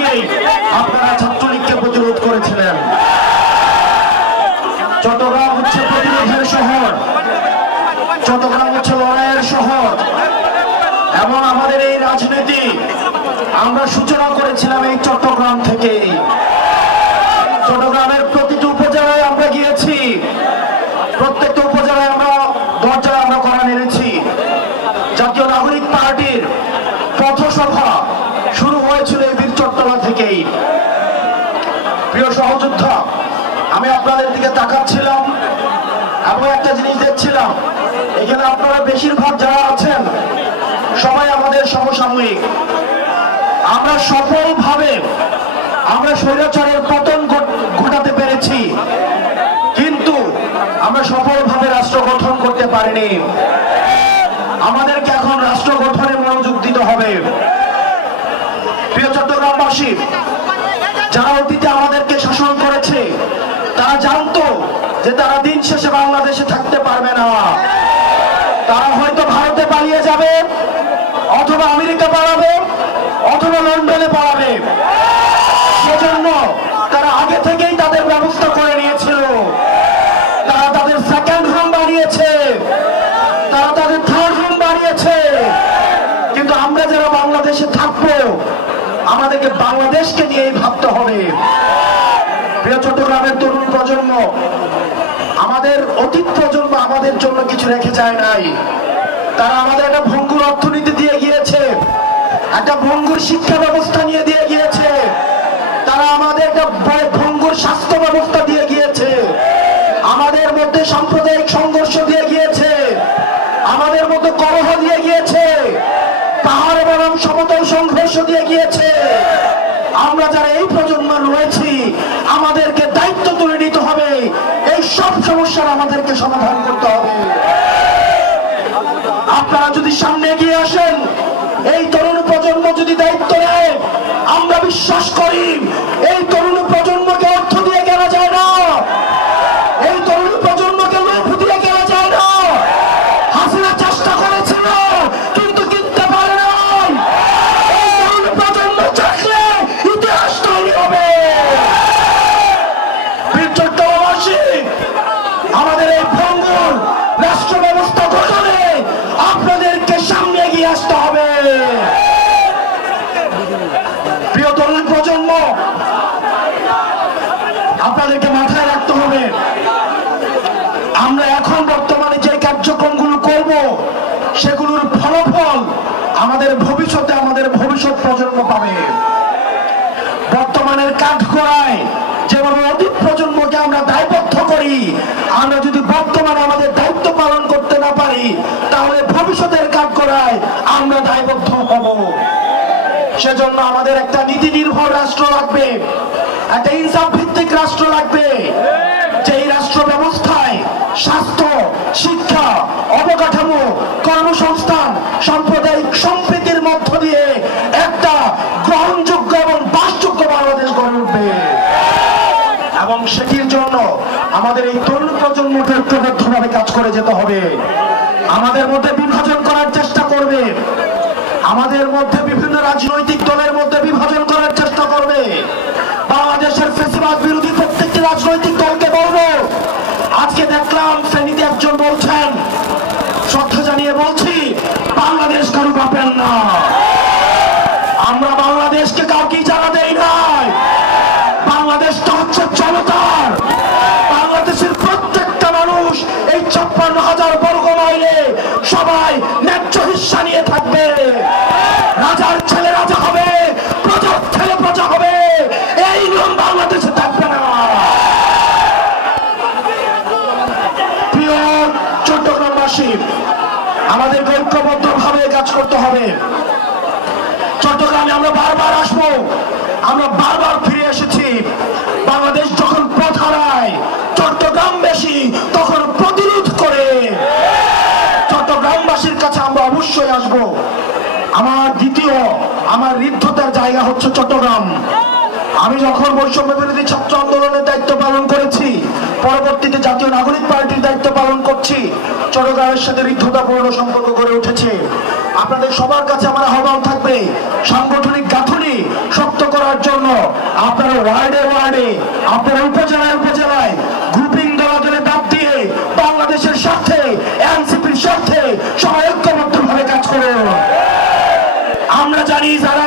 আগেই আপনারা ছাত্রলীগকে প্রতিরোধ করেছিলেন। চট্টগ্রাম হচ্ছে প্রতিরোধের শহর, চট্টগ্রাম হচ্ছে লড়াইয়ের শহর এবং আমাদের এই রাজনীতি আমরা সূচনা করেছিলাম এই চট্টগ্রাম থেকেই। চট্টগ্রামের প্রতিটি উপজেলায় আমরা গিয়েছি, প্রত্যেকটা উপজেলায় আমরা দরজায় আমরা কড়া নেড়েছি। জাতীয় নাগরিক পার্টির পথসভা শুরু হয়েছিল এই বীরচট্টলা থেকেই। প্রিয় সহযোদ্ধা, আমি আপনাদের দিকে তাকাচ্ছিলাম এবং একটা জিনিস দেখছিলাম, এখানে আপনারা বেশিরভাগ যারা আছেন সবাই আমাদের সমসাময়িক। আমরা সফলভাবে আমরা স্বৈরাচারের পতন ঘটাতে পেরেছি, কিন্তু আমরা সফলভাবে রাষ্ট্র গঠন করতে পারিনি। আমাদেরকে এখন রাষ্ট্র গঠনে মনোযোগ দিতে হবে। প্রিয় চট্টগ্রামবাসী, যারা অতীতে আমাদেরকে শাসন করেছে তারা জানতো যে তারা দিন শেষে বাংলাদেশে থাকতে পারবে না। তারা হয়তো ভারতে পালিয়ে যাবে, অথবা আমেরিকা পালাবে, অথবা লন্ডনে পালাবে। সেজন্য তারা আগে থেকেই তাদের ব্যবস্থা করে নিয়েছিল। তারা তাদের সেকেন্ড হোম বানিয়েছে, তারা তাদের থার্ড হোম বানিয়েছে। কিন্তু আমরা যারা বাংলাদেশে থাকবো, আমাদেরকে বাংলাদেশকে নিয়েই ভাবতে হবে। প্রিয় চট্টগ্রামের তরুণ প্রজন্ম, আমাদের অতীত প্রজন্ম আমাদের জন্য কিছু রেখে যায় নাই। তারা আমাদের একটা ভঙ্গুর অর্থনীতি দিয়ে গিয়েছে, একটা ভঙ্গুর শিক্ষা ব্যবস্থা নিয়ে দিয়ে গিয়েছে, তারা আমাদের একটা ভঙ্গুর স্বাস্থ্য ব্যবস্থা দিয়ে গিয়েছে, আমাদের মধ্যে সাম্প্রদায়িক সংঘর্ষ দিয়ে গিয়েছে, আমাদের মধ্যে কলহ দিয়ে গিয়েছে, পাহাড় বনাম সমতল সংঘর্ষ দিয়ে গিয়েছে। আমরা যারা এই প্রজন্ম রয়েছি, আমাদেরকে দায়িত্ব তুলে নিতে হবে। এই সব সমস্যার আমাদেরকে সমাধান করতে হবে। আপনারা যদি সামনে এগিয়ে আসেন, এই তরুণ প্রজন্ম যদি দায়িত্ব নেয়, আমরা বিশ্বাস করি এই তরুণ প্রজন্মকে অর্থ দিয়ে কেনা যায় না, এই তরুণ প্রজন্মকে লোভ দিয়ে কেনা যায় না। হাসিনা চেষ্টা করেছিল কিন্তু কিনতে পারে নাই। এই তরুণ প্রজন্ম থাকলে ইতিহাস তৈরি হবে। বীরচট্টগ্রামবাসী, আমাদের এই ভঙ্গুর রাষ্ট্র ব্যবস্থা গঠনে আপনাদেরকে সামনে এগিয়ে আসতে হবে। প্রিয় তরুণ প্রজন্ম, আপনাদেরকে মাথায় রাখতে হবে, আমরা এখন বর্তমানে যে কার্যক্রমগুলো করব সেগুলোর ফলাফল আমাদের ভবিষ্যতে আমাদের ভবিষ্যৎ প্রজন্ম পাবে। বর্তমানের কাঠগড়ায় যেভাবে অতীত প্রজন্মকে আমরা দায়বদ্ধ করি, আমরা যদি বর্তমানে আমাদের দায়িত্ব পালন করতে না পারি, তাহলে ভবিষ্যতের কাঠগড়ায় আমরা দায়বদ্ধ হব। সেজন্য আমাদের একটা নীতি নির্ভর রাষ্ট্র লাগবে, একটা ইনসাফ ভিত্তিক রাষ্ট্র লাগবে, যেই রাষ্ট্র ব্যবস্থায় স্বাস্থ্য, শিক্ষা, অবকাঠামো, কর্মসংস্থান, সাম্প্রদায়িক সম্প্রীতির মধ্য দিয়ে একটা গ্রহণযোগ্য এবং বাসযোগ্য বাংলাদেশ গড়ে উঠবে। এবং সেটির জন্য আমাদের এই তরুণ প্রজন্মকে ঐক্যবদ্ধভাবে কাজ করে যেতে হবে। আমাদের মধ্যে বিভাজন করার চেষ্টা করবে, আমাদের মধ্যে বিভিন্ন রাজনৈতিক দলের মধ্যে বিভাজন করার চেষ্টা করবে। বাংলাদেশের ফ্যাসিবাদ বিরোধী প্রত্যেকটি রাজনৈতিক দলকে বলবো, আজকে দেখলাম ফেনীতে একজন বলছেন, শ্রদ্ধা জানিয়ে বলছি, বাংলাদেশ কারো বাপের না। আমরা বাংলাদেশকে কাউকে জানা দেই নাই। বাংলাদেশটা হচ্ছে জনতার। বাংলাদেশের প্রত্যেকটা মানুষ এই 56,000 বর্গ মাইলে সবাই ন্যায্য হিস্সা নিয়ে থাকবে। রাজার ছেলে রাজা হবে, প্রজার ছেলে প্রজা হবে, এই নিয়ম বাংলাদেশে থাকবে না। প্রিয় চট্টগ্রামবাসী, আমাদের ঐক্যবদ্ধভাবে কাজ করতে হবে। চট্টগ্রামে আমরা বারবার আসবো, আমরা বারবার ফিরে এসেছি। বাংলাদেশ যখন পথ হারায়, চট্টগ্রামবাসী তখন প্রতিরোধ করে। চট্টগ্রামবাসীর কাছে আমরা অবশ্যই আসবো। আমার ঋদ্ধতার জায়গা হচ্ছে চট্টগ্রাম। আমি যখন বৈষম্য বিরোধী ছাত্র আন্দোলনের দায়িত্ব পালন করেছি, পরবর্তীতে জাতীয় নাগরিক পার্টির দায়িত্ব পালন করছি, চট্টগ্রামের সাথে ঋদ্ধতাপূর্ণ সম্পর্ক গড়ে উঠেছে। আপনাদের সবার কাছে আমার আহ্বান থাকবে, সাংগঠনিক গাঁথনি শক্ত করার জন্য আপনারা ওয়ার্ডে ওয়ার্ডে, আপনারা উপজেলায় উপজেলায় গ্রুপিং দলাদলে বাদ দিয়ে বাংলাদেশের স্বার্থে, এনসিপির স্বার্থে সবাই ঐক্যবদ্ধভাবে কাজ করুন। আমরা জানি যারা